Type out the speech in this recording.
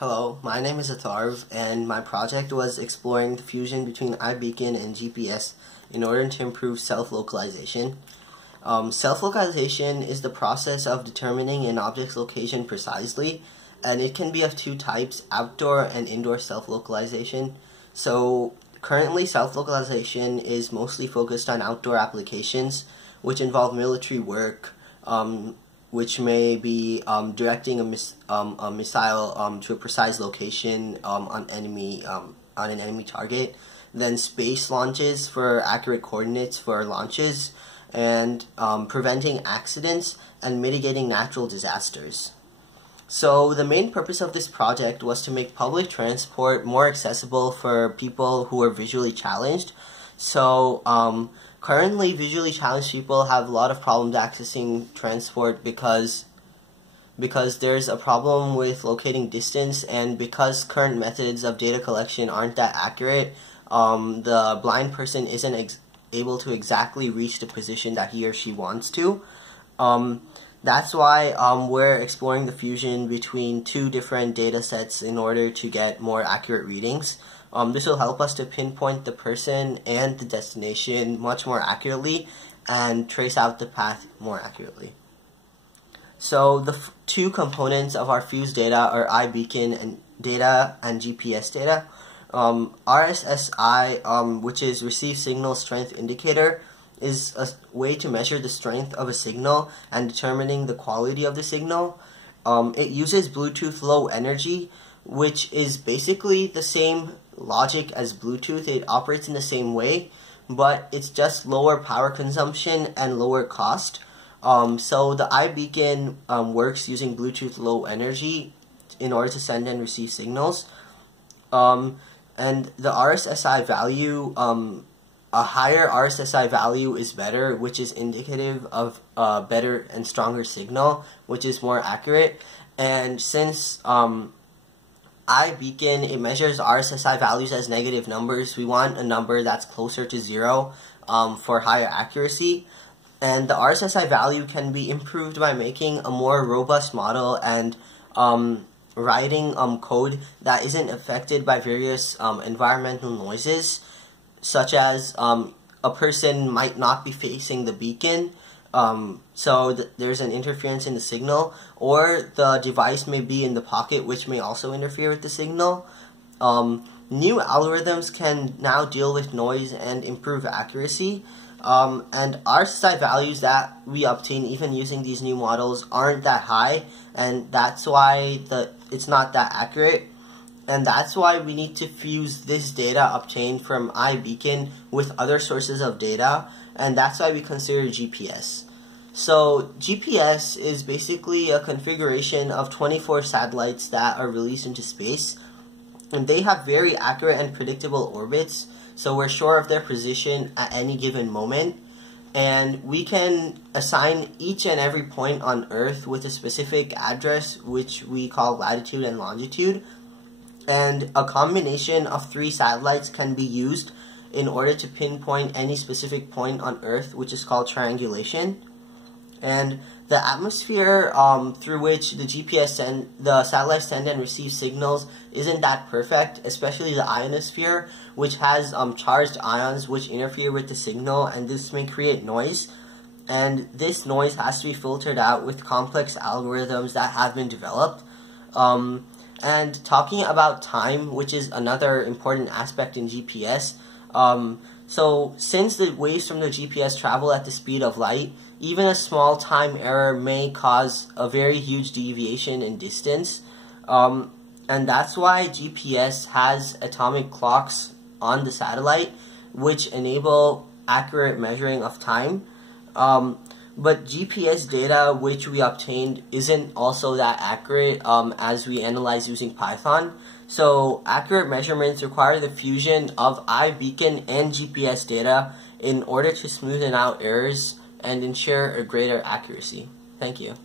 Hello, my name is Atharv, and my project was exploring the fusion between iBeacon and GPS in order to improve self-localization. Self-localization is the process of determining an object's location precisely, and it can be of two types, outdoor and indoor self-localization. So currently self-localization is mostly focused on outdoor applications, which involve military work, which may be directing a missile to a precise location on an enemy target. Then space launches for accurate coordinates for launches, and preventing accidents and mitigating natural disasters. So the main purpose of this project was to make public transport more accessible for people who are visually challenged. So currently, visually challenged people have a lot of problems accessing transport because there's a problem with locating distance, and because current methods of data collection aren't that accurate, the blind person isn't able to exactly reach the position that he or she wants to. That's why we're exploring the fusion between two different data sets in order to get more accurate readings. This will help us to pinpoint the person and the destination much more accurately and trace out the path more accurately. So the two components of our fused data are iBeacon and data and GPS data. RSSI, which is Received Signal Strength Indicator, is a way to measure the strength of a signal and determining the quality of the signal. It uses Bluetooth Low Energy, which is basically the same logic as Bluetooth. It operates in the same way, but it's just lower power consumption and lower cost. So the iBeacon works using Bluetooth Low Energy in order to send and receive signals. And the RSSI value, a higher RSSI value is better, which is indicative of a better and stronger signal, which is more accurate. And since iBeacon, it measures RSSI values as negative numbers, we want a number that's closer to 0 for higher accuracy. And the RSSI value can be improved by making a more robust model and writing code that isn't affected by various environmental noises, such as a person might not be facing the beacon, so there's an interference in the signal, or the device may be in the pocket, which may also interfere with the signal. New algorithms can now deal with noise and improve accuracy, and RSSI values that we obtain even using these new models aren't that high, and that's why it's not that accurate. And that's why we need to fuse this data obtained from iBeacon with other sources of data, and that's why we consider GPS. So GPS is basically a configuration of 24 satellites that are released into space, and they have very accurate and predictable orbits, so we're sure of their position at any given moment. And we can assign each and every point on Earth with a specific address, which we call latitude and longitude. And a combination of 3 satellites can be used in order to pinpoint any specific point on Earth, which is called triangulation. And the atmosphere through which the satellites send and receive signals isn't that perfect, especially the ionosphere, which has charged ions which interfere with the signal, and this may create noise. And this noise has to be filtered out with complex algorithms that have been developed. And talking about time, which is another important aspect in GPS, so since the waves from the GPS travel at the speed of light, even a small time error may cause a very huge deviation in distance, and that's why GPS has atomic clocks on the satellite, which enable accurate measuring of time. But GPS data which we obtained isn't also that accurate as we analyze using Python. So accurate measurements require the fusion of iBeacon and GPS data in order to smoothen out errors and ensure a greater accuracy. Thank you.